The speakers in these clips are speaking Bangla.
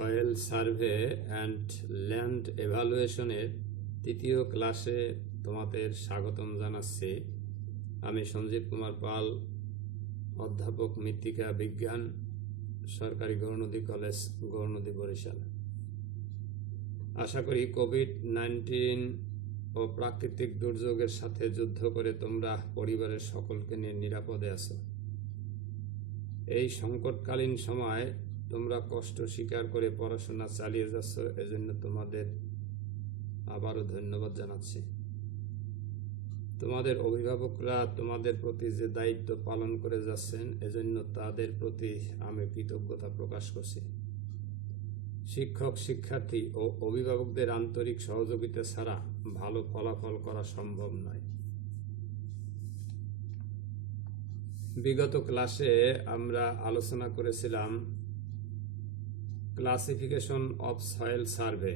সয়েল সার্ভে অ্যান্ড ল্যান্ড এভালুয়েশনের তৃতীয় ক্লাসে তোমাদের স্বাগতম জানাচ্ছি। আমি সঞ্জীব কুমার পাল, অধ্যাপক মৃত্তিকা বিজ্ঞান, সরকারি গৌরনদী কলেজ, গৌরনদী, বরিশাল। আশা করি কোভিড-19 ও প্রাকৃতিক দুর্যোগের সাথে যুদ্ধ করে তোমরা পরিবারের সকলকে নিয়ে নিরাপদে আছো। এই সংকটকালীন সময় তোমরা কষ্ট স্বীকার করে পড়াশোনা চালিয়ে যাচ্ছ, এজন্য তোমাদের আবারও ধন্যবাদ জানাচ্ছি। তোমাদের অভিভাবকরা তোমাদের প্রতি যে দায়িত্ব পালন করে যাচ্ছেন, এজন্য তাদের প্রতি আমি কৃতজ্ঞতা প্রকাশ করছি। শিক্ষক, শিক্ষার্থী ও অভিভাবকদের আন্তরিক সহযোগিতা ছাড়া ভালো ফলাফল করা সম্ভব নয়। বিগত ক্লাসে আমরা আলোচনা করেছিলাম classification of soil survey,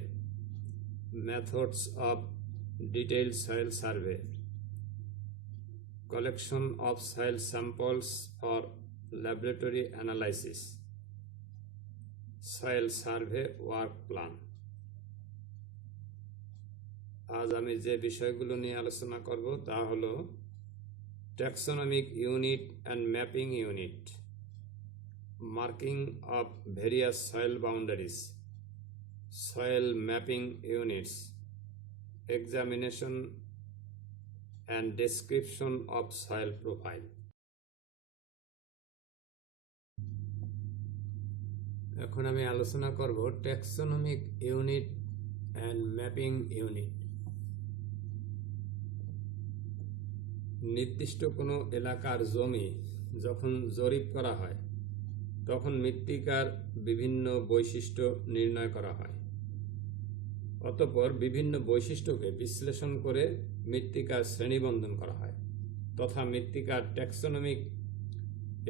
methods of detailed soil survey, collection of soil samples for laboratory analysis, soil survey work plan। আজ আমি যে বিষয়গুলো নিয়ে আলোচনা করব তা হলো taxonomic unit and mapping unit, marking of various soil boundaries, soil mapping units, examination and description of soil profile। এখন আমি আলোচনা করব taxonomic unit and mapping unit. নির্দিষ্ট কোনো এলাকার জমি যখন জরিপ করা হয় তখন মৃত্তিকার বিভিন্ন বৈশিষ্ট্য নির্ণয় করা হয়। অতঃপর বিভিন্ন বৈশিষ্ট্যকে বিশ্লেষণ করে মৃত্তিকার শ্রেণীবন্ধন করা হয় তথা মৃত্তিকার ট্যাক্সোনমিক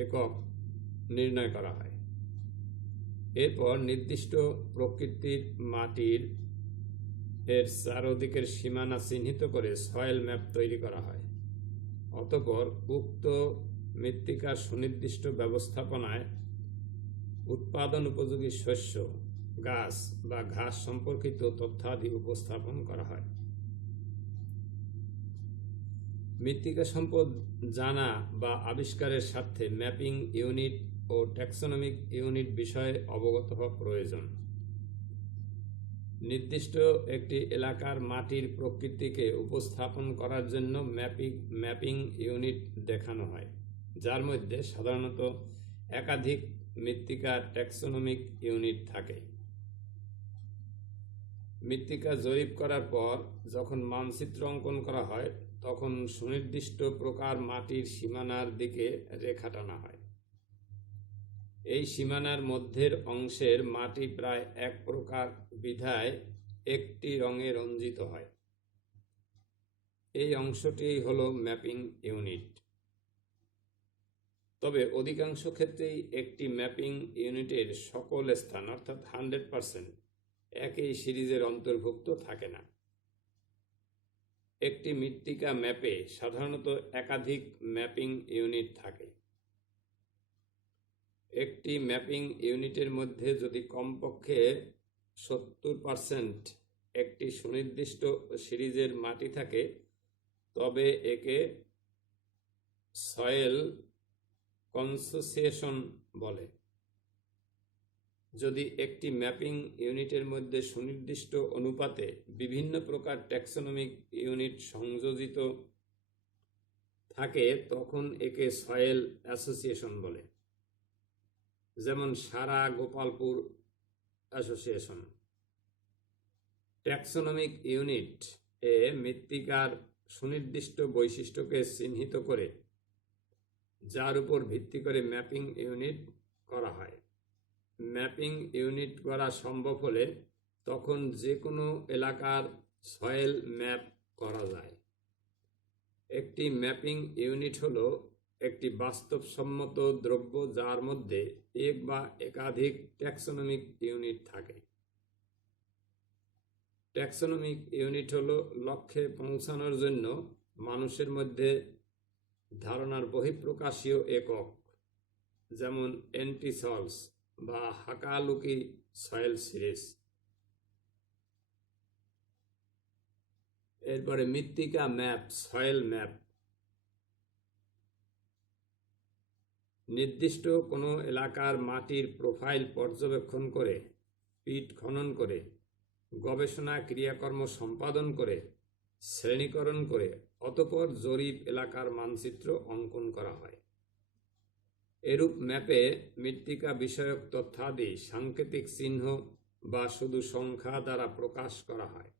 একক নির্ণয় করা হয়। এরপর নির্দিষ্ট প্রকৃতির মাটির এর চারদিকের সীমানা চিহ্নিত করে সয়েল ম্যাপ তৈরি করা হয়। অতঃপর উক্ত মৃত্তিকার সুনির্দিষ্ট ব্যবস্থাপনায় উৎপাদন উপযোগী শস্য, গাছ বা ঘাস সম্পর্কিত তথ্যাদি উপস্থাপন করা হয়। মৃত্তিকা সম্পদ জানা বা আবিষ্কারের স্বার্থে ম্যাপিং ইউনিট ও ট্যাক্সোনমিক ইউনিট বিষয়ে অবগত হওয়া প্রয়োজন। নির্দিষ্ট একটি এলাকার মাটির প্রকৃতিকে উপস্থাপন করার জন্য ম্যাপিং ইউনিট দেখানো হয়, যার মধ্যে সাধারণত একাধিক মৃত্তিকা ট্যাক্সোনমিক ইউনিট থাকে। মৃত্তিকা জরিপ করার পর যখন মানচিত্র অঙ্কন করা হয় তখন সুনির্দিষ্ট প্রকার মাটির সীমানার দিকে রেখা টানা হয়। এই সীমানার মধ্যের অংশের মাটি প্রায় এক প্রকার বিধায় একটি রঙে রঞ্জিত হয়। এই অংশটি হলো ম্যাপিং ইউনিট। তবে অধিকাংশ ক্ষেত্রেই একটি ম্যাপিং ইউনিটের সকল স্থান অর্থাৎ 100% একই সিরিজের অন্তর্ভুক্ত থাকে না। একটি মৃত্তিকা ম্যাপে সাধারণত একাধিক ম্যাপিং ইউনিট থাকে। একটি ম্যাপিং ইউনিটের মধ্যে যদি কমপক্ষে 70% একটি সুনির্দিষ্ট সিরিজের মাটি থাকে তবে একে সয়েল কনসোসিয়েশন বলে। যদি একটি ম্যাপিং ইউনিটের মধ্যে সুনির্দিষ্ট অনুপাতে বিভিন্ন প্রকার ট্যাক্সোনমিক ইউনিট সংযোজিত থাকে তখন একে সয়েল অ্যাসোসিয়েশন বলে, যেমন সারা গোপালপুর অ্যাসোসিয়েশন। ট্যাক্সোনমিক ইউনিট এ মৃত্তিকার সুনির্দিষ্ট বৈশিষ্ট্যকে চিহ্নিত করে যার উপর ভিত্তি করে ম্যাপিং ইউনিট করা হয়। ম্যাপিং ইউনিট করা সম্ভব হলে তখন যে কোনো এলাকার সয়েল ম্যাপ করা যায়। একটি ম্যাপিং ইউনিট হলো একটি বাস্তবসম্মত দ্রব্য যার মধ্যে এক বা একাধিক ট্যাক্সোনমিক ইউনিট থাকে। ট্যাক্সোনমিক ইউনিট হলো লক্ষ্যে পৌঁছানোর জন্য মানুষের মধ্যে ধারণার বহিঃপ্রকাশীয় একক, যেমন এন্টিসলস বা হাকালুকি সয়েল সিরিজ। এরপরে মৃত্তিকা ম্যাপ, সয়েল ম্যাপ। নির্দিষ্ট কোনো এলাকার মাটির প্রোফাইল পর্যবেক্ষণ করে, পিট খনন করে, গবেষণা ক্রিয়াকর্ম সম্পাদন করে, শ্রেণীকরণ করে অতঃপর জরিপ এলাকার মানচিত্র অঙ্কন করা হয়। এরূপ ম্যাপে মৃত্তিকা বিষয়ক তথ্যাদি সাংকেতিক চিহ্ন বা শুধু সংখ্যা দ্বারা প্রকাশ করা হয়।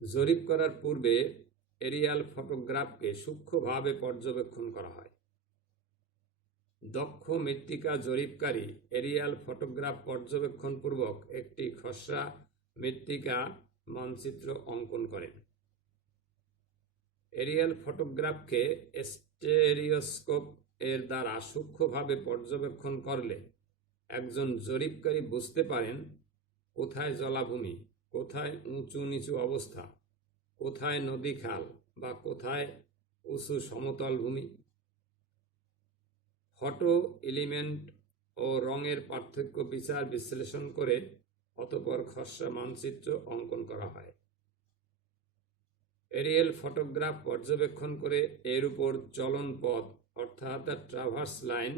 জরিপ করার পূর্বে এরিয়াল ফটোগ্রাফকে সূক্ষ্মভাবে পর্যবেক্ষণ করা হয়। দক্ষ মৃত্তিকা জরিপকারী এরিয়াল ফটোগ্রাফ পর্যবেক্ষণপূর্বক একটি খসড়া মৃত্তিকা মানচিত্র অঙ্কন করেন। এরিয়াল ফটোগ্রাফকে স্টেরিওস্কোপ এর দ্বারা সূক্ষ্মভাবে পর্যবেক্ষণ করলে একজন জরিপকারী বুঝতে পারেন কোথায় জলাভূমি, কোথায় উঁচু নিচু অবস্থা, কোথায় নদী খাল বা কোথায় উঁচু সমতল ভূমি। ফটো এলিমেন্ট ও রঙের পার্থক্য বিচার বিশ্লেষণ করে অতঃপর খসড়া মানচিত্র অঙ্কন করা হয়। এরিয়াল ফটোগ্রাফ পর্যবেক্ষণ করে এর উপর চলন পথ অর্থাৎ ট্রাভার্স লাইন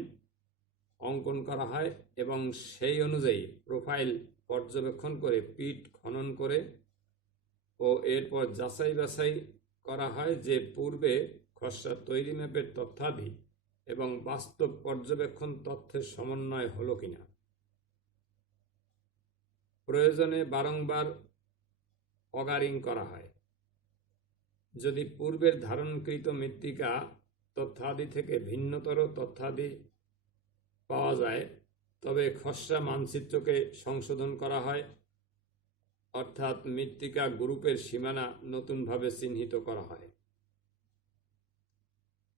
অঙ্কন করা হয় এবং সেই অনুযায়ী প্রোফাইল পর্যবেক্ষণ করে পিট খনন করে ও এরপর যাচাই বাছাই করা হয় যে পূর্বে খসড়া তৈরি ম্যাপের তথ্যাদি এবং বাস্তব পর্যবেক্ষণ তথ্যের সমন্বয় হলো কিনা। প্রয়োজনে বারংবার অগারিং করা হয়। যদি পূর্বের ধারণকৃত মৃত্তিকা তথ্যাদি থেকে ভিন্নতর তথ্যাদি পাওয়া যায় তবে খসড়া মানচিত্রকে সংশোধন করা হয়, অর্থাৎ মৃত্তিকা গ্রুপের সীমানা নতুনভাবে চিহ্নিত করা হয়।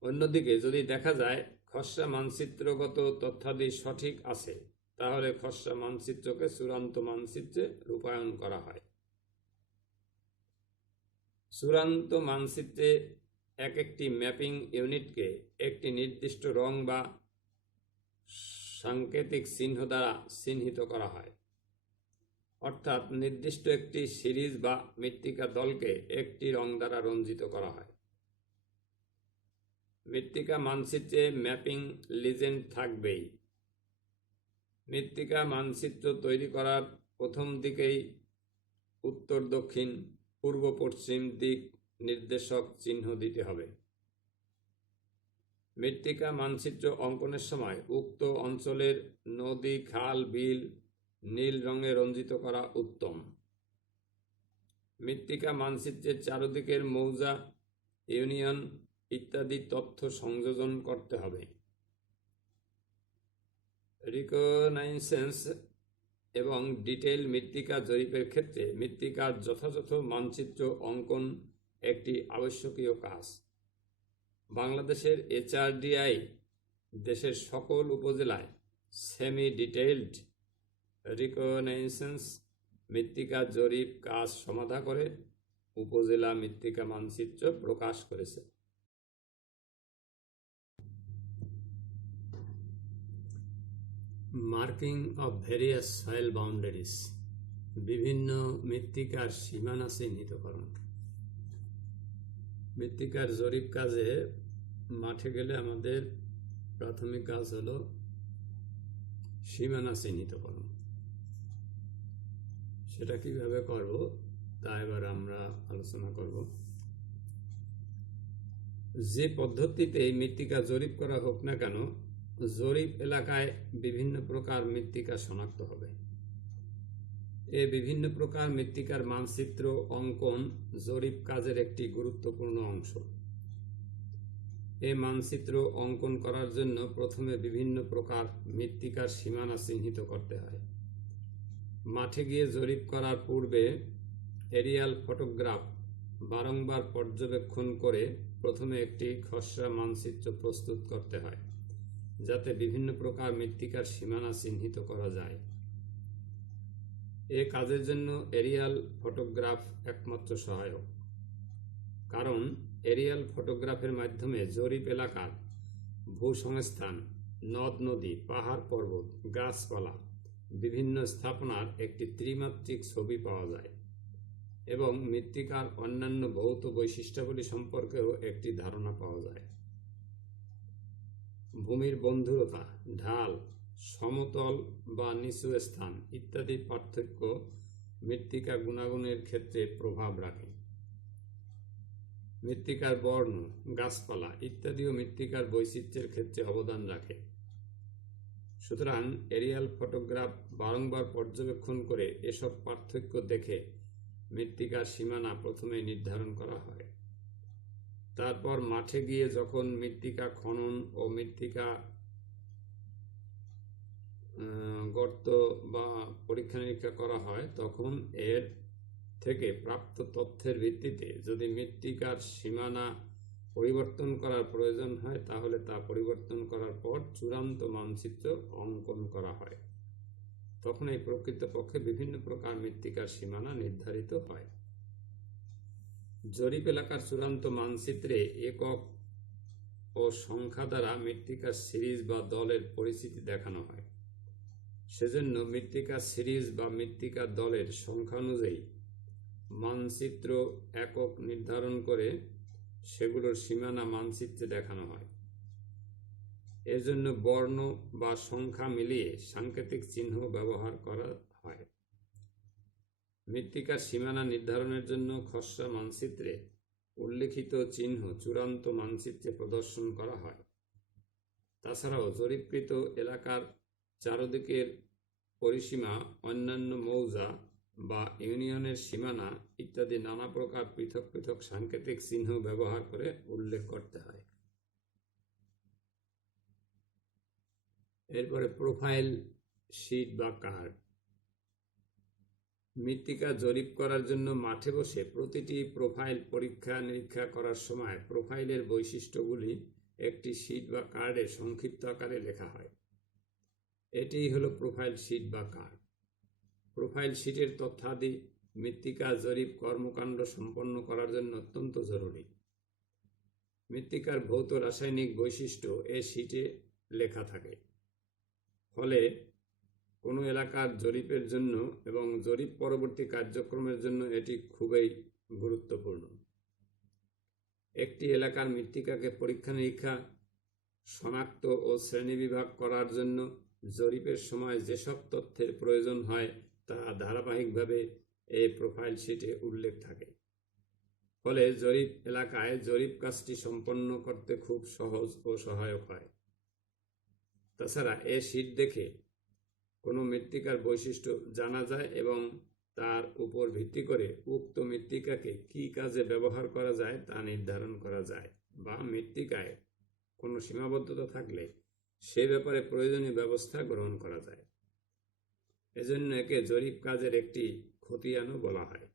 অন্যদিকে যদি দেখা যায় খসড়া মানচিত্রগত তথ্যাদি সঠিক আছে তাহলে খসড়া মানচিত্রকে চূড়ান্ত মানচিত্রে রূপায়ণ করা হয়। চূড়ান্ত মানচিত্রে এক একটি ম্যাপিং ইউনিটকে একটি নির্দিষ্ট রং বা সাংকেতিক চিহ্ন দ্বারা চিহ্নিত করা হয়, অর্থাৎ নির্দিষ্ট একটি সিরিজ বা মৃত্তিকা দলকে একটি রং দ্বারা রঞ্জিত করা হয়। মৃত্তিকা মানচিত্রে ম্যাপিং লিজেন্ড থাকবেই। মৃত্তিকা মানচিত্র তৈরি করার প্রথম দিকেই উত্তর দক্ষিণ পূর্ব পশ্চিম দিক নির্দেশক চিহ্ন দিতে হবে। মৃত্তিকা মানচিত্র অঙ্কনের সময় উক্ত অঞ্চলের নদী খাল বিল নীল রঙে রঞ্জিত করা উত্তম। মৃত্তিকা মানচিত্রের চারদিকের মৌজা, ইউনিয়ন ইত্যাদি তথ্য সংযোজন করতে হবে। রিকগনাইসেন্স এবং ডিটেইল মৃত্তিকা জরিপের ক্ষেত্রে মৃত্তিকার যথাযথ মানচিত্র অঙ্কন একটি আবশ্যকীয় কাজ। বাংলাদেশের HRDI দেশের সকল উপজেলায় সেমি ডিটেইলড রিকগনাইসেন্স মৃত্তিকা জরিপ কাজ সমাধা করে উপজেলা মৃত্তিকা মানচিত্র প্রকাশ করেছে। Marking of various soil boundaries, বিভিন্ন মৃত্তিকার সীমানা চিহ্নিতকরণ। মৃত্তিকার জরিপ কাজে মাঠে গেলে আমাদের প্রাথমিক কাজ হলো সীমানা চিহ্নিতকরণ। সেটা কিভাবে করব তা এবার আমরা আলোচনা করব। যে পদ্ধতিতে মৃত্তিকা জরিপ করা হোক না কেন, জরিপ এলাকায় বিভিন্ন প্রকার মৃত্তিকা শনাক্ত হবে। এ বিভিন্ন প্রকার মৃত্তিকার মানচিত্র অঙ্কন জরিপ কাজের একটি গুরুত্বপূর্ণ অংশ। এই মানচিত্র অঙ্কন করার জন্য প্রথমে বিভিন্ন প্রকার মৃত্তিকার সীমানা চিহ্নিত করতে হয়। মাঠে গিয়ে জরিপ করার পূর্বে এরিয়াল ফটোগ্রাফ বারংবার পর্যবেক্ষণ করে প্রথমে একটি খসড়া মানচিত্র প্রস্তুত করতে হয়, যাতে বিভিন্ন প্রকার মৃত্তিকার সীমানা চিহ্নিত করা যায়। এ কাজের জন্য এরিয়াল ফটোগ্রাফ একমাত্র সহায়ক, কারণ এরিয়াল ফটোগ্রাফের মাধ্যমে জরিপ এলাকার ভূসংস্থান, নদ নদী, পাহাড় পর্বত, গাছপালা বিভিন্ন স্থাপনার একটি ত্রিমাত্রিক ছবি পাওয়া যায় এবং মৃত্তিকার অন্যান্য ভৌত বৈশিষ্ট্যাবলী সম্পর্কেও একটি ধারণা পাওয়া যায়। ভূমির বন্ধুরতা, ঢাল, সমতল বা নিচু স্থান ইত্যাদি পার্থক্য মৃত্তিকা গুণাগুণের ক্ষেত্রে প্রভাব রাখে। মৃত্তিকার বর্ণ, গাছপালা ইত্যাদিও মৃত্তিকার বৈচিত্র্যের ক্ষেত্রে অবদান রাখে। সুতরাং এরিয়াল ফটোগ্রাফ বারংবার পর্যবেক্ষণ করে এসব পার্থক্য দেখে মৃত্তিকার সীমানা প্রথমে নির্ধারণ করা হয়। তারপর মাঠে গিয়ে যখন মৃত্তিকা খনন ও মৃত্তিকা গর্ত বা পরীক্ষা নিরীক্ষা করা হয়, তখন এর থেকে প্রাপ্ত তথ্যের ভিত্তিতে যদি মৃত্তিকার সীমানা পরিবর্তন করার প্রয়োজন হয় তাহলে তা পরিবর্তন করার পর চূড়ান্ত মানচিত্র অঙ্কন করা হয়। তখন এই প্রকৃতপক্ষে বিভিন্ন প্রকার মৃত্তিকার সীমানা নির্ধারিত হয়। জরিপ এলাকার চূড়ান্ত মানচিত্রে একক ও সংখ্যা দ্বারা মৃত্তিকার সিরিজ বা দলের পরিস্থিতি দেখানো হয়। সেজন্য মৃত্তিকার সিরিজ বা মৃত্তিকার দলের সংখ্যা অনুযায়ী মানচিত্র একক নির্ধারণ করে সেগুলোর সীমানা মানচিত্রে দেখানো হয়। এর জন্য বর্ণ বা সংখ্যা মিলিয়ে সাংকেতিক চিহ্ন ব্যবহার করা হয়। মৃত্তিকার সীমানা নির্ধারণের জন্য খসড়া মানচিত্রে উল্লিখিত চিহ্ন চূড়ান্ত মানচিত্রে প্রদর্শন করা হয়। তাছাড়াও জরিপকৃত এলাকার চারদিকের পরিসীমা, অন্যান্য মৌজা বা ইউনিয়নের সীমানা ইত্যাদি নানা প্রকার পৃথক পৃথক সাংকেতিক চিহ্ন ব্যবহার করে উল্লেখ করতে হয়। এরপরে প্রোফাইল শীট বা কার্ড। মৃত্তিকা জরিপ করার জন্য মাঠে বসে প্রতিটি প্রোফাইল পরীক্ষা নিরীক্ষা করার সময় প্রোফাইলের বৈশিষ্ট্যগুলি একটি শীট বা কার্ডে সংক্ষিপ্ত আকারে লেখা হয়। এটিই হলো প্রোফাইল শীট বা কার্ড। প্রোফাইল শীটের তথ্যাদি মৃত্তিকা জরিপ কর্মকাণ্ড সম্পন্ন করার জন্য অত্যন্ত জরুরি। মৃত্তিকার ভৌত রাসায়নিক বৈশিষ্ট্য এ শীটে লেখা থাকে। ফলে কোনো এলাকার জরিপের জন্য এবং জরিপ পরবর্তী কার্যক্রমের জন্য এটি খুবই গুরুত্বপূর্ণ। একটি এলাকার মৃত্তিকাকে পরীক্ষা নিরীক্ষা, শনাক্ত ও শ্রেণীবিভাগ করার জন্য জরিপের সময় যেসব তথ্যের প্রয়োজন হয় তা ধারাবাহিকভাবে এই প্রোফাইল শীটে উল্লেখ থাকে। ফলে জরিপ এলাকায় জরিপ কাজটি সম্পন্ন করতে খুব সহজ ও সহায়ক হয়। তাছাড়া এ শীট দেখে কোনো মৃত্তিকার বৈশিষ্ট্য জানা যায় এবং তার উপর ভিত্তি করে উক্ত মৃত্তিকাকে কী কাজে ব্যবহার করা যায় তা নির্ধারণ করা যায়, বা মৃত্তিকায় কোনো সীমাবদ্ধতা থাকলে সে ব্যাপারে প্রয়োজনীয় ব্যবস্থা গ্রহণ করা যায়। এজন্য একে জরিপ কাজের একটি খতিয়ানও বলা হয়।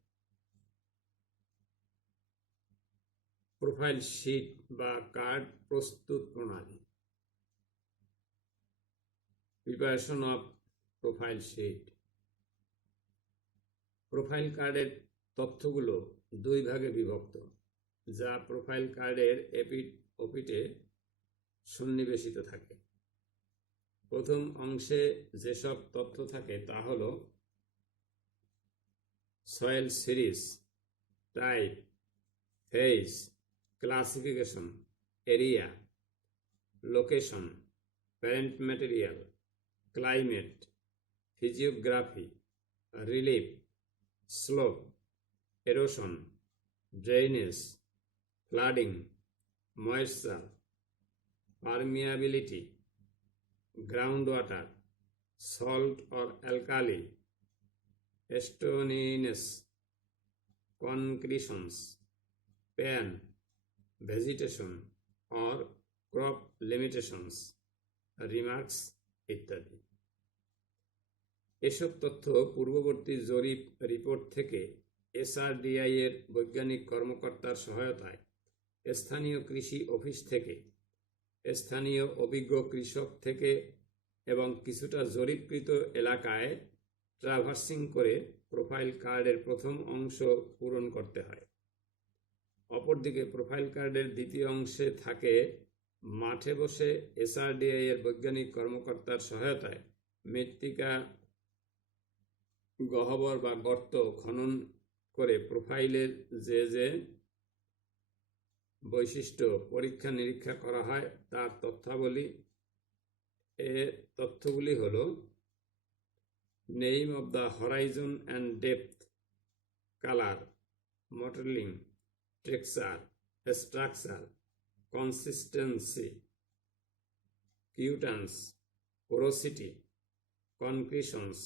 প্রোফাইল শীট বা কার্ড প্রস্তুত প্রণালী। Preparation of profile sheet. Profile কার্ডের তথ্যগুলো দুই ভাগে বিভক্ত, যা প্রোফাইল কার্ডের এপিঠ ওপিঠে সন্নিবেশিত থাকে। প্রথম অংশে যেসব তথ্য থাকে তা হল soil series, type, phase, classification, area, location, parent material, climate, physiography, relief, slope, erosion, drainage, flooding, moisture, permeability, ground water, salt or alkali, stoniness, concretions, pan, vegetation or crop limitations, remarks ইত্যাদি। এসব তথ্য পূর্ববর্তী জরিপ রিপোর্ট থেকে SRDI এর বৈজ্ঞানিক কর্মকর্তার সহায়তায়, স্থানীয় কৃষি অফিস থেকে, স্থানীয় অভিজ্ঞ কৃষক থেকে এবং কিছুটা জরিপকৃত এলাকায় ট্রাভার্সিং করে প্রোফাইল কার্ডের প্রথম অংশ পূরণ করতে হয়। অপরদিকে প্রোফাইল কার্ডের দ্বিতীয় অংশে থাকে মাঠে বসে SRDI এর বৈজ্ঞানিক কর্মকর্তার সহায়তায় মৃত্তিকা গহ্বর বা গর্ত খনন করে প্রোফাইলের যে বৈশিষ্ট্য পরীক্ষা নিরীক্ষা করা হয় তার তথ্যাবলী। তথ্যগুলি হল name of the Horizon and depth, colour, modelling, texture, structure, consistency, cuitance, porosity, concretions,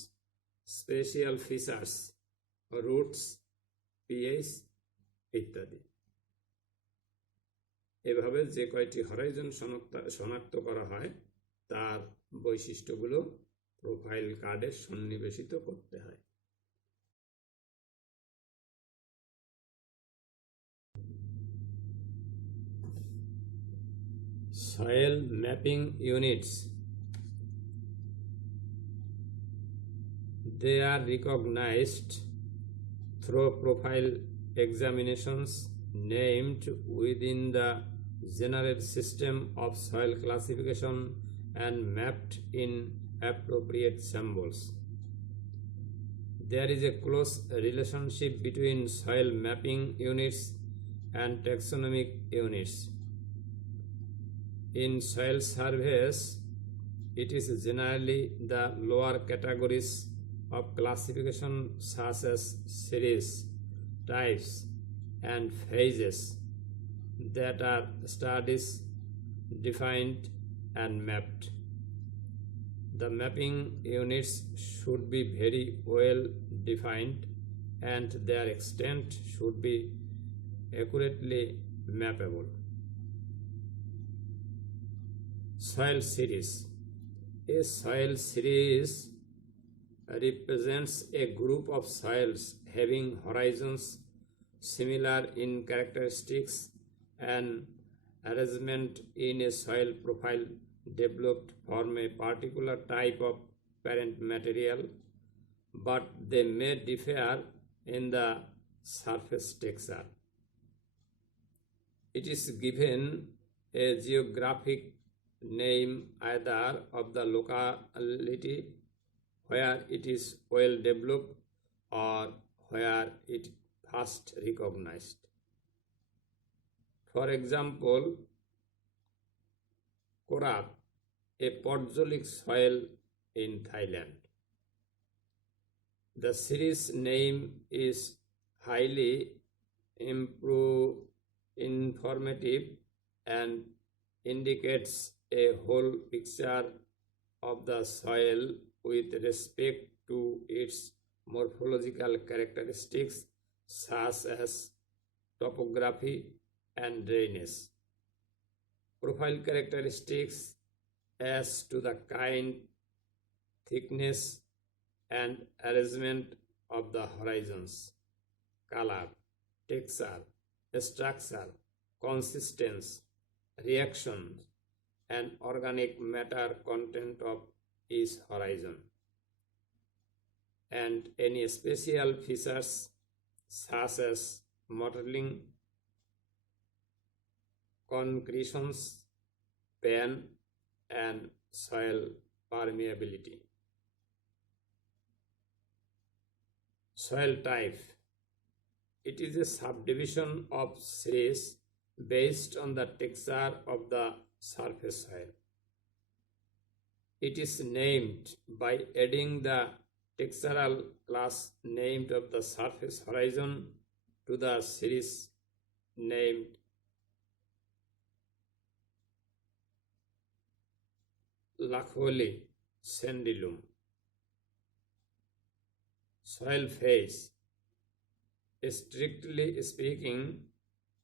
spatial features, roots, pH ইত্যাদি। এভাবে যে কয়টি হরাইজন শনাক্ত করা হয় তার বৈশিষ্ট্যগুলো প্রোফাইল কার্ডে সন্নিবেশিত করতে হয়। Soil mapping units. They are recognized through profile examinations named within the general system of soil classification and mapped in appropriate symbols. There is a close relationship between soil mapping units and taxonomic units. In soil surveys, it is generally the lower categories of classification such as series, types, and phases that are studied, defined, and mapped. The mapping units should be very well defined and their extent should be accurately mappable. Soil series. A soil series represents a group of soils having horizons similar in characteristics and arrangement in a soil profile developed from a particular type of parent material, but they may differ in the surface texture. It is given a geographic name either of the locality where it is well developed or where it first recognized. For example, Korat, a podzolic soil in Thailand. The series name is highly informative and indicates a whole picture of the soil with respect to its morphological characteristics such as topography and drainage. Profile characteristics as to the kind, thickness, and arrangement of the horizons, color, texture, structure, consistency, reactions, and organic matter content of each horizon, and any special features such as modeling, concretions, pan, and soil permeability. Soil type. It is a subdivision of series based on the texture of the surface soil. It is named by adding the textural class named of the surface horizon to the series named Lakholi Sandilum. Soil phase. Strictly speaking,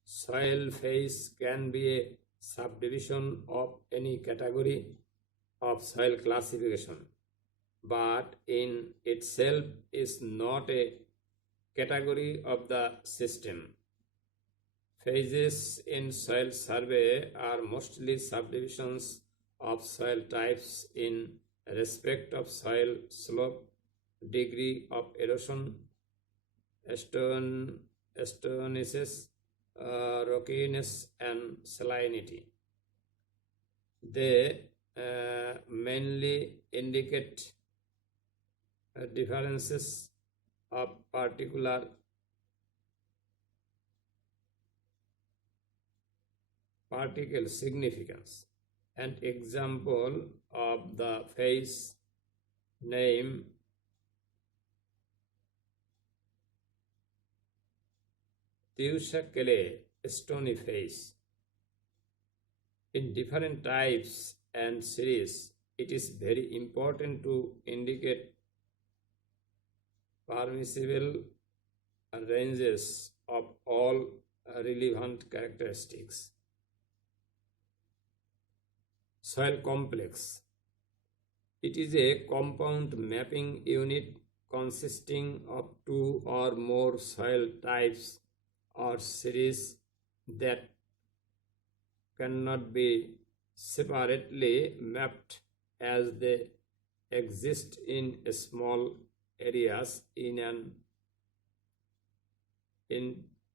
soil phase can be a subdivision of any category of soil classification, but in itself is not a category of the system. Phases in soil survey are mostly subdivisions of soil types in respect of soil slope, degree of erosion, stoneaceous, rockiness, and salinity. They mainly indicate differences of particular particle significance. An example of the face name Tushakele, stony face. In different types and series, it is very important to indicate permissible ranges of all relevant characteristics. Soil complex. It is a compound mapping unit consisting of two or more soil types or series that cannot be separately mapped as they exist in small areas in an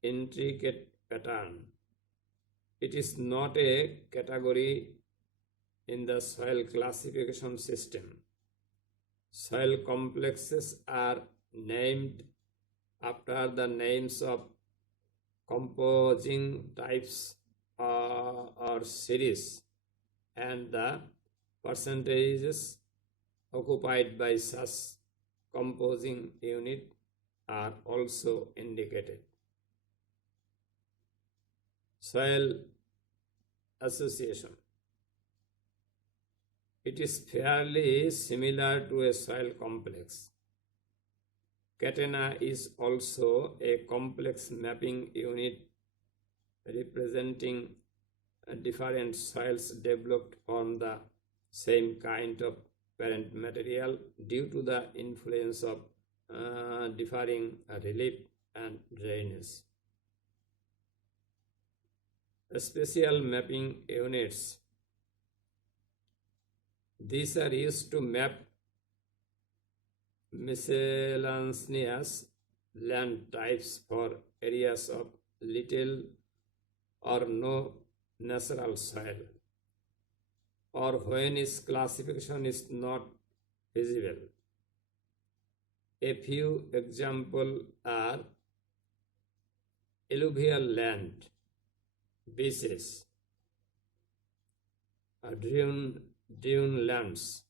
intricate pattern. It is not a category in the soil classification system. Soil complexes are named after the names of composing types or series, and the percentages occupied by such composing unit are also indicated. Soil association. It is fairly similar to a soil complex. Catena is also a complex mapping unit representing different soils developed from the same kind of parent material due to the influence of differing relief and drainage. Special mapping units. These are used to map miscellaneous land types for areas of little or no natural soil, or when its classification is not feasible. A few examples are alluvial land, beaches, dune lands,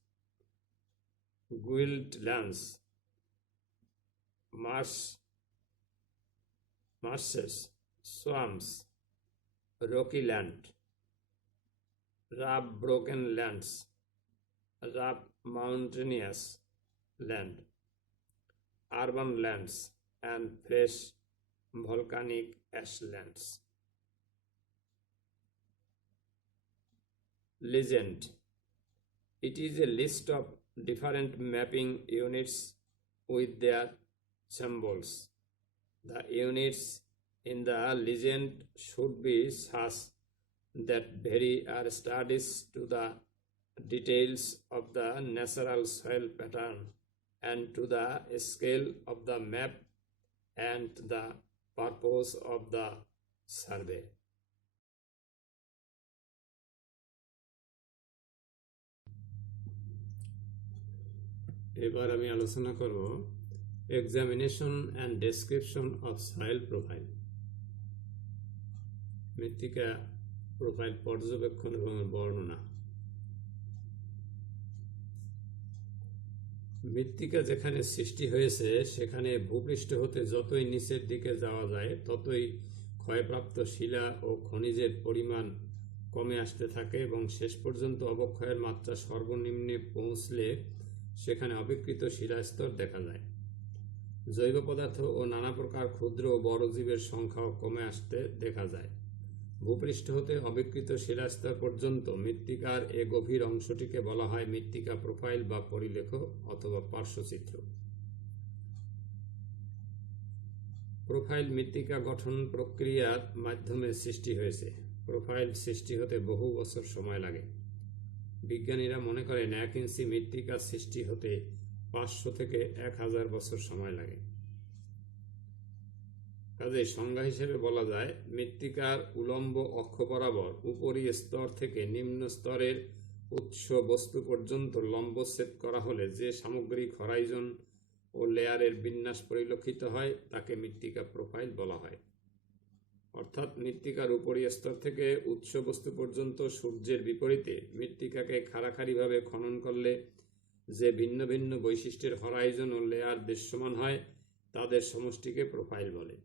guild lands, marshes, swamps, rocky land, rough broken lands, rough mountainous land, urban lands, and fresh volcanic ashlands. Legend. It is a list of different mapping units with their symbols. The units in the legend should be such that vary our studies to the details of the natural soil pattern and to the scale of the map and the purpose of the survey. এবার আমি আলোচনা করব examination and description of soil profile. মৃত্তিকা প্রোফাইল পর্যবেক্ষণ এবং বর্ণনা। মৃত্তিকা যেখানে সৃষ্টি হয়েছে সেখানে ভূপৃষ্ঠ হতে যতই নিচের দিকে যাওয়া যায় ততই ক্ষয়প্রাপ্ত শিলা ও খনিজের পরিমাণ কমে আসতে থাকে এবং শেষ পর্যন্ত অবক্ষয়ের মাত্রা সর্বনিম্নে পৌঁছলে সেখানে অবিকৃত শিলাস্তর দেখা যায়। জৈব পদার্থ ও নানা প্রকার ক্ষুদ্র ও বড় জীবের সংখ্যাও কমে আসতে দেখা যায়। ভূপৃষ্ঠ হতে অবিকৃত শিলাস্তর পর্যন্ত মৃত্তিকার এ গভীর অংশটিকে বলা হয় মৃত্তিকা প্রোফাইল বা পরিলেখ অথবা পার্শ্বচিত্র। প্রোফাইল মৃত্তিকা গঠন প্রক্রিয়ার মাধ্যমে সৃষ্টি হয়েছে। প্রোফাইল সৃষ্টি হতে বহু বছর সময় লাগে। বিজ্ঞানীরা মনে করেন 1 ইঞ্চি মৃত্তিকা সৃষ্টি হতে 500 থেকে 1000 বছর সময় লাগে। কাজে সংজ্ঞা হিসেবে বলা যায় মৃত্তিকার উলম্ব অক্ষ বরাবর উপরি স্তর থেকে নিম্ন স্তরের উৎস বস্তু পর্যন্ত লম্বচ্ছেদ করা হলে যে সামগ্রিক হরাইজন ও লেয়ারের বিন্যাস পরিলক্ষিত হয় তাকে মৃত্তিকা প্রোফাইল বলা হয়। অর্থাৎ মৃত্তিকার উপরি স্তর থেকে উৎস বস্তু পর্যন্ত সূর্যের বিপরীতে মৃত্তিকাকে খাড়াখাড়িভাবে খনন করলে যে ভিন্ন ভিন্ন বৈশিষ্ট্যের হরাইজন ও লেয়ার দৃশ্যমান হয় তাদের সমষ্টিকে প্রোফাইল বলে।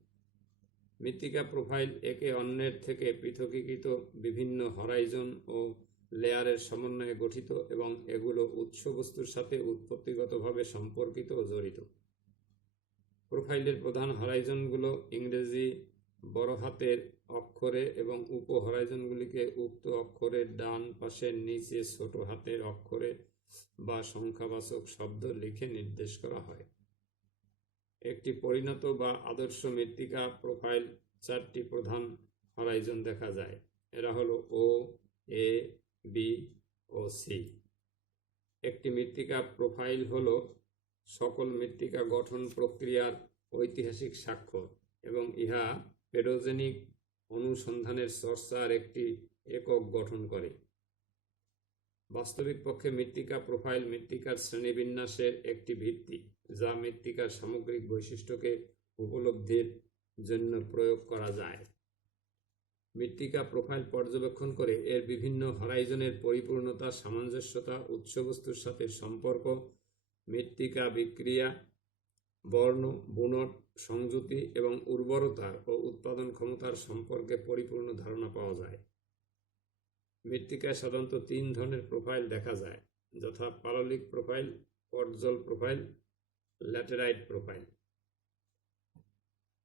মৃত্তিকা প্রোফাইল একে অন্যের থেকে পৃথকীকৃত বিভিন্ন হরাইজন ও লেয়ারের সমন্বয়ে গঠিত এবং এগুলো উৎস বস্তুর সাথে উৎপত্তিগতভাবে সম্পর্কিত ও জড়িত। প্রোফাইলের প্রধান হরাইজনগুলো ইংরেজি বড় হাতের অক্ষরে এবং উপ হরাইজনগুলিকে উক্ত অক্ষরের ডান পাশের নিচে ছোট হাতের অক্ষরে বা সংখ্যাবাচক শব্দ লিখে নির্দেশ করা হয়। একটি পরিণত বা আদর্শ মৃত্তিকা প্রোফাইল 4টি প্রধান হরাইজন দেখা যায়। এরা হলো ও, এ, বি ও সি। একটি মৃত্তিকা প্রোফাইল হলো সকল মৃত্তিকা গঠন প্রক্রিয়ার ঐতিহাসিক স্বাক্ষর এবং ইহা পেডোজেনিক অনুসন্ধানের চর্চার একটি একক গঠন করে। বাস্তবিক পক্ষে মৃত্তিকা প্রোফাইল মৃত্তিকার শ্রেণীবিন্যাসের একটি ভিত্তি, যা মৃত্তিকার সামগ্রিক বৈশিষ্ট্যকে উপলব্ধির জন্য প্রয়োগ করা যায়। মৃত্তিকা প্রোফাইল পর্যবেক্ষণ করে এর বিভিন্ন হরাইজনের পরিপূর্ণতা, সামঞ্জস্যতা, উৎসবস্তুর সাথে সম্পর্ক, মৃত্তিকা বিক্রিয়া, বর্ণ, বুনট, সংযুতি এবং উর্বরতা ও উৎপাদন ক্ষমতার সম্পর্কে পরিপূর্ণ ধারণা পাওয়া যায়। মৃত্তিকায় সাধারণত 3 ধরনের প্রোফাইল দেখা যায়, যথা পাললিক প্রোফাইল, পটজল প্রোফাইল, ল্যাটেরাইট প্রোফাইল।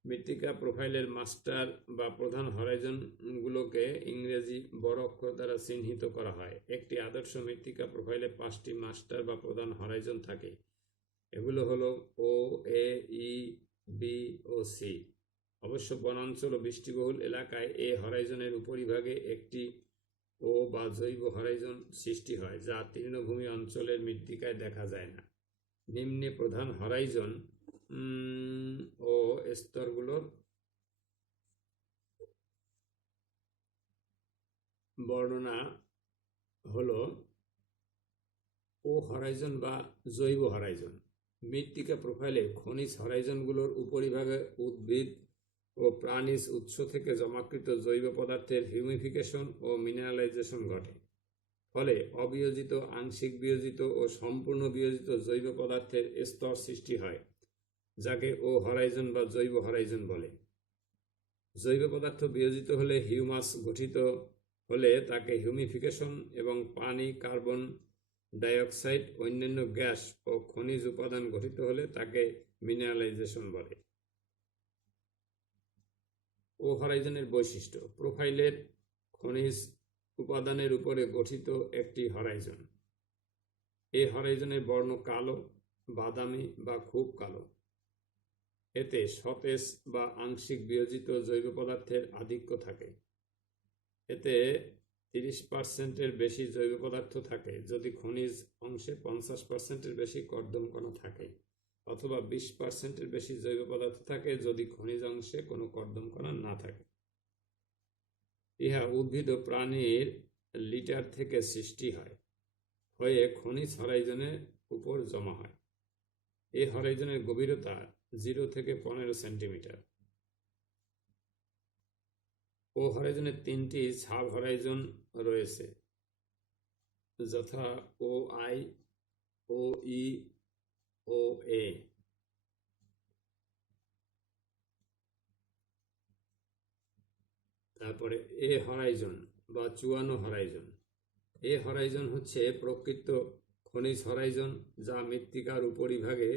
মৃত্তিকা প্রোফাইলের মাস্টার বা প্রধান হরাইজনগুলোকে ইংরেজি বড় অক্ষর দ্বারা চিহ্নিত করা হয়। একটি আদর্শ মৃত্তিকা প্রোফাইলে 5টি মাস্টার বা প্রধান হরাইজন থাকে। এগুলো হলো ও, এ, ই, বি ও সি। অবশ্য বনাঞ্চল ও বৃষ্টিবহুল এলাকায় এ হরাইজনের উপরিভাগে একটি ও বা জৈব হরাইজন সৃষ্টি হয়, যা তৃণভূমি অঞ্চলের মৃত্তিকায় দেখা যায় না। নিম্নে প্রধান হরাইজন ও স্তরগুলোর বর্ণনা হলো ও হরাইজন বা জৈব হরাইজন। মৃত্তিকা প্রোফাইলে খনিজ হরাইজনগুলোর উপরিভাগে উদ্ভিদ ও প্রাণীজ উৎস থেকে জমাকৃত জৈব পদার্থের হিউমিফিকেশন ও মিনারেলাইজেশন ঘটে। ফলে অবিয়োজিত, আংশিক বিয়োজিত ও সম্পূর্ণ বিয়োজিত জৈব পদার্থের স্তর সৃষ্টি হয়, যাকে ও হরাইজন বা জৈব হরাইজন বলে। জৈব পদার্থ বিয়োজিত হলে হিউমাস গঠিত হলে তাকে হিউমিফিকেশন এবং পানি, কার্বন ডাইঅক্সাইড, অন্যান্য গ্যাস ও খনিজ উপাদান গঠিত হলে তাকে মিনারেলাইজেশন বলে। ও হরাইজনের বৈশিষ্ট্য: প্রোফাইলের খনিজ উপাদানের উপরে গঠিত একটি হরাইজন। এই হরাইজনের বর্ণ কালো, বাদামি বা খুব কালো। এতে সতেজ বা আংশিক বিয়োজিত জৈব পদার্থের আধিক্য থাকে। এতে 30%-এর বেশি জৈব পদার্থ থাকে যদি খনিজ অংশে 50%-এর বেশি কর্দম কণা থাকে, অথবা 20%-এর বেশি জৈব পদার্থ থাকে যদি খনিজ অংশে কোনো কর্দম কণা না থাকে। ইহা উদ্ভিদ ও প্রাণীর লিটার থেকে সৃষ্টি হয়ে খনিজ হরাইজনের উপর জমা হয়। এই হরাইজনের গভীরতা 0 থেকে 15 সেন্টিমিটার। ও হরাইজনের 3টি সাব হরাইজন রয়েছে, যথা ও আই, ও ই, ও এ। তারপরে এ হরাইজন বা চুয়ানো হরাইজন। এ হরাইজন হচ্ছে প্রকৃত খনিজ হরাইজন, যা মৃত্তিকার উপরিভাগে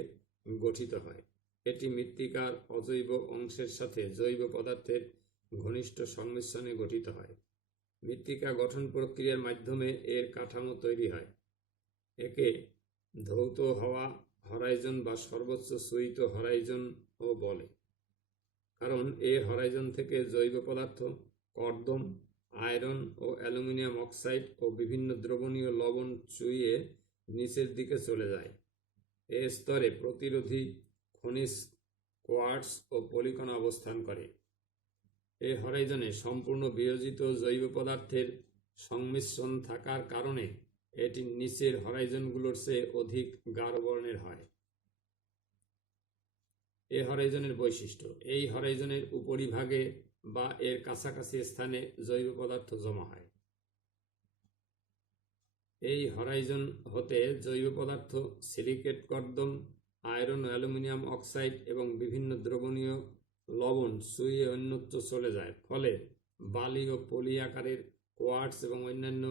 গঠিত হয়। এটি মৃত্তিকার অজৈব অংশের সাথে জৈব পদার্থের ঘনিষ্ঠ সংমিশ্রণে গঠিত হয়। মৃত্তিকা গঠন প্রক্রিয়ার মাধ্যমে এর কাঠামো তৈরি হয়। একে ধৌত হওয়া হরাইজন বা সর্বোচ্চ চূড়িত হরাইজনও বলে, কারণ এ হরাইজন থেকে জৈব পদার্থ, কর্দম, আয়রন ও অ্যালুমিনিয়াম অক্সাইড ও বিভিন্ন দ্রবণীয় লবণ চুইয়ে নিচের দিকে চলে যায়। এ স্তরে প্রতিরোধী খনিজ কোয়ার্টজ ও পলিকণা অবস্থান করে। এই হরাইজনে সম্পূর্ণ বিয়োজিত জৈব পদার্থের সংমিশ্রণ থাকার কারণে এটি নিচের হরাইজনগুলোর চেয়ে অধিক গাঢ় বর্ণের হয়। এ হরাইজনের বৈশিষ্ট্য: এই হরাইজনের উপরিভাগে বা এর কাছাকাছি স্থানে জৈব পদার্থ জমা হয়। এই হরাইজন হতে জৈব পদার্থ সিলিকেট কর্দম, আয়রন ও অ্যালুমিনিয়াম অক্সাইড এবং বিভিন্ন দ্রবণীয় লবণ চুইয়ে অন্যত্র চলে যায়, ফলে বালি ও পলি আকারের কোয়ার্টজ এবং অন্যান্য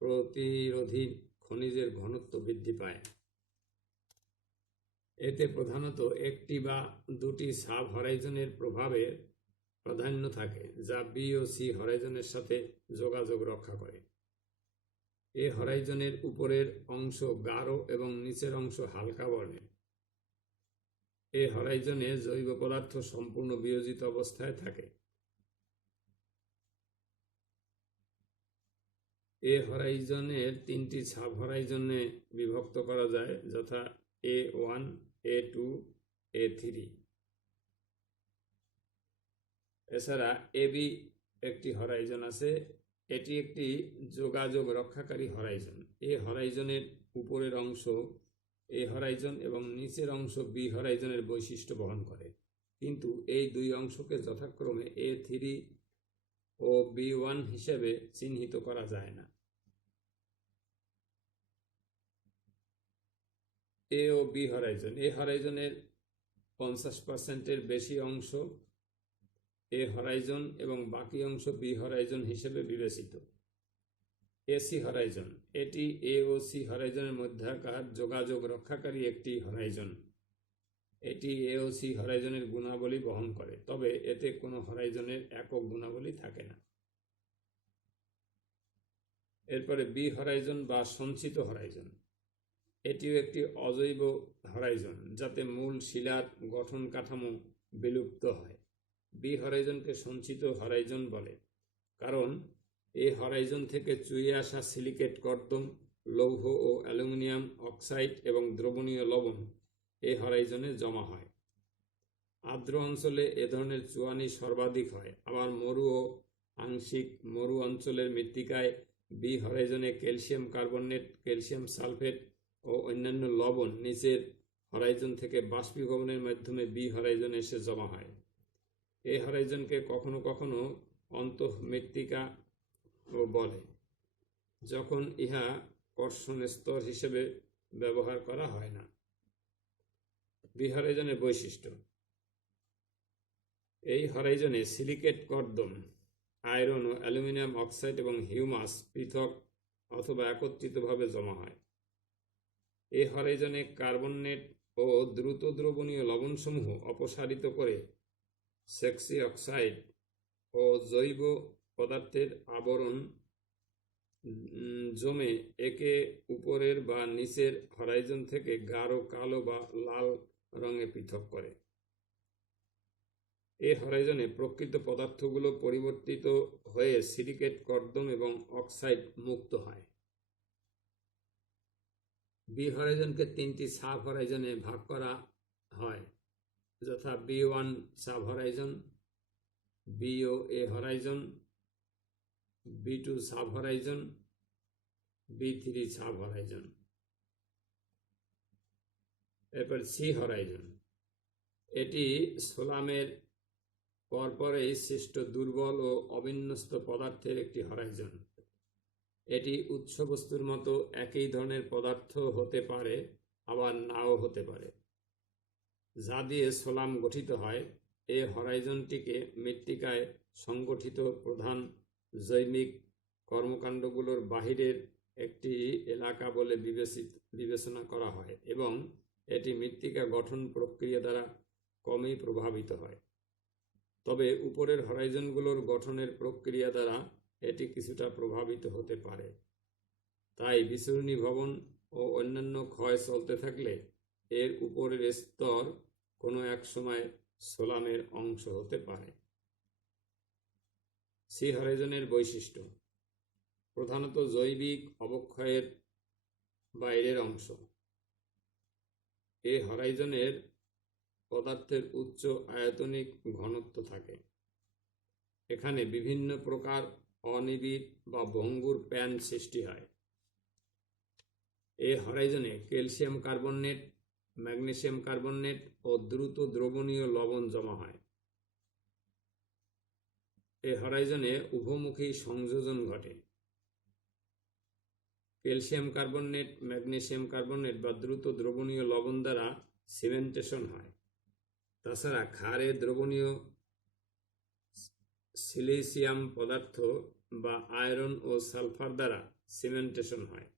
প্রতিরোধী খনিজের ঘনত্ব বৃদ্ধি পায়। এতে প্রধানত একটি বা দুটি সাব হরাইজনের প্রভাবের প্রাধান্য থাকে, যা বি ও সি হরাইজনের সাথে যোগাযোগ রক্ষা করে। এ হরাইজনের উপরের অংশ গাঢ় এবং নিচের অংশ হালকা বর্ণের। এ হরাইজনে জৈব পদার্থ সম্পূর্ণ বিয়োজিত অবস্থায় থাকে। এ হরাইজনের তিনটি সাব হরাইজনে বিভক্ত করা যায়, যথা A1, A2, A3। এছাড়া এবি একটি হরাইজন আছে। এটি একটি যোগাযোগ রক্ষাকারী হরাইজন। এ হরাইজনের উপরের অংশ এ হরাইজন এবং নিচের অংশ বি হরাইজনের বৈশিষ্ট্য বহন করে, কিন্তু এই দুই অংশকে যথাক্রমে A3 ও B1 হিসেবে চিহ্নিত করা যায় না। এ ও বি হরাইজন: এ হরাইজনের 50%-এর বেশি অংশ এ হরাইজন এবং বাকি অংশ বি হরাইজন হিসেবে বিবেচিত। এসি হরাইজন: এটি এ ও সি হরাইজনের মধ্যকার যোগাযোগ রক্ষাকারী একটি হরাইজন। এটি এ ও সি হরাইজনের গুণাবলী বহন করে, তবে এতে কোনো হরাইজনের একক গুণাবলী থাকে না। এরপরে বি হরাইজন বা সঞ্চিত হরাইজন: এটিও একটি অজৈব হরাইজন, যাতে মূল শিলার গঠন কাঠামো বিলুপ্ত হয়। বি হরাইজনকে সঞ্চিত হরাইজন বলে, কারণ এই হরাইজন থেকে চুইয়ে আসা সিলিকেট কর্দম, লৌহ ও অ্যালুমিনিয়াম অক্সাইড এবং দ্রবণীয় লবণ এই হরাইজনে জমা হয়। আর্দ্র অঞ্চলে এ ধরনের চুয়ানি সর্বাধিক হয়। আবার মরু ও আংশিক মরু অঞ্চলের মৃত্তিকায় বি হরাইজনে ক্যালসিয়াম কার্বনেট, ক্যালসিয়াম সালফেট ও অন্যান্য লবণ নিচের হরাইজন থেকে বাষ্পীভবনের মাধ্যমে বি হরাইজনে এসে জমা হয়। এই হরাইজনকে কখনো কখনো অন্তঃমৃত্তিকা বলে, যখন ইহা কর্ষণ স্তর হিসেবে ব্যবহার করা হয় না। বি হরাইজনের বৈশিষ্ট্য: এই হরাইজনে সিলিকেট কর্দম, আয়রন ও অ্যালুমিনিয়াম অক্সাইড এবং হিউমাস পৃথক অথবা একত্রিতভাবে জমা হয়। এই হরাইজনে কার্বনেট ও দ্রুত দ্রবণীয় লবণসমূহ অপসারিত করে সেক্সি অক্সাইড ও জৈব পদার্থের আবরণ জমে একে উপরের বা নিচের হরাইজন থেকে গাঢ় কালো বা লাল রঙে পৃথক করে। এই হরাইজনে প্রকৃত পদার্থগুলো পরিবর্তিত হয়ে সিলিকেট কর্দম এবং অক্সাইড মুক্ত হয়। বি হরাইজনকে তিনটি সাব হরাইজনে ভাগ করা হয়, যথা B1 সাব হরাইজন, বিও এ Horizon, B2 sub Horizon, B3 sub Horizon. এরপর সি হরাইজন: এটি সোলামের পরপরেই সৃষ্ট দুর্বল ও অবিন্যস্ত পদার্থের একটি হরাইজন। এটি উৎসবস্তুর মতো একই ধরনের পদার্থ হতে পারে, আবার নাও হতে পারে, যা দিয়ে সোলাম গঠিত হয়। এই হরাইজনটিকে মৃত্তিকায় সংগঠিত প্রধান জৈবিক কর্মকাণ্ডগুলোর বাহিরের একটি এলাকা বলে বিবেচনা করা হয় এবং এটি মৃত্তিকা গঠন প্রক্রিয়া দ্বারা কমই প্রভাবিত হয়। তবে উপরের হরাইজনগুলোর গঠনের প্রক্রিয়া দ্বারা এটি কিছুটা প্রভাবিত হতে পারে। তাই বিচূর্ণী ভবন ও অন্যান্য ক্ষয় চলতে থাকলে এর উপরের স্তর কোনো এক সময় সোলামের অংশ হতে পারে। সি হরাইজনের বৈশিষ্ট্য: প্রধানত জৈবিক অবক্ষয়ের বাইরের অংশ। এ হরাইজনের পদার্থের উচ্চ আয়তনিক ঘনত্ব থাকে। এখানে বিভিন্ন প্রকার অনিবিড় বা ভঙ্গুর প্যান সৃষ্টি হয়। এ হরাইজনে ক্যালসিয়াম কার্বনেট, ম্যাগনেসিয়াম কার্বনেট ও দ্রুত দ্রবণীয় লবণ জমা হয়। এই হরাইজনে উভমুখী সংযোজন ঘটে। ক্যালসিয়াম কার্বনেট ম্যাগনেসিয়াম কার্বনেট বা দ্রুত দ্রবণীয় লবণ দ্বারা সিমেন্টেশন হয়। তাছাড়া ক্ষারে দ্রবণীয় সিলিসিয়াম পদার্থ বা আয়রন ও সালফার দ্বারা সিমেন্টেশন হয়।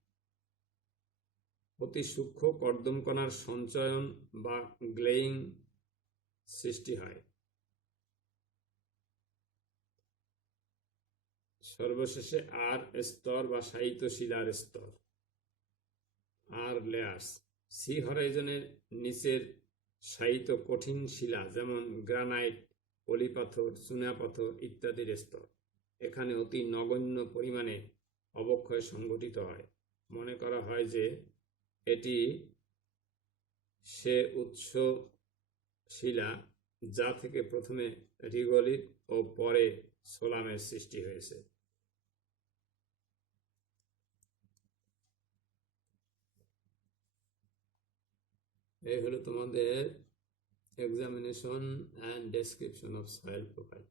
অতি সূক্ষ্ম কর্দম কণার সঞ্চয়ন বা গ্লেইং সৃষ্টি হয়। সর্বশেষে আর স্তর বা শায়িত শিলার স্তর, আর লেয়ার্স। সি হরাইজনের নিচের শায়িত কঠিন শিলা যেমন গ্রানাইট, পলিপাথর, চুনাপাথর ইত্যাদির স্তর। এখানে অতি নগণ্য পরিমাণে অবক্ষয় সংঘটিত হয়। মনে করা হয় যে এটি সে উৎস শিলা যা থেকে প্রথমে রিগোলিথ ও পরে সোলামের সৃষ্টি হয়েছে। এই হলো তোমাদের examination and description of soil profile.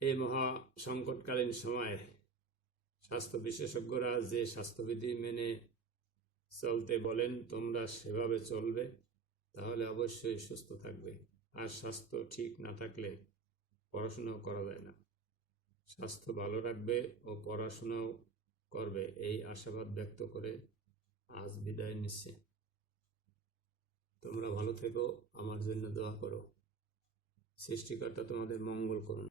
এই মহা সংকটকালীন সময়ে স্বাস্থ্য বিশেষজ্ঞরা যে স্বাস্থ্যবিধি মেনে চলতে বলেন তোমরা সেভাবে চলবে, তাহলে অবশ্যই সুস্থ থাকবে। আর স্বাস্থ্য ঠিক না থাকলে পড়াশোনাও করা যায় না। স্বাস্থ্য ভালো রাখবে ও পড়াশোনাও করবে, এই আশাবাদ ব্যক্ত করে আজ বিদায় নিচ্ছে। তোমরা ভালো থেকো, আমার জন্য দোয়া করো। সৃষ্টিকর্তা তোমাদের মঙ্গল করুন।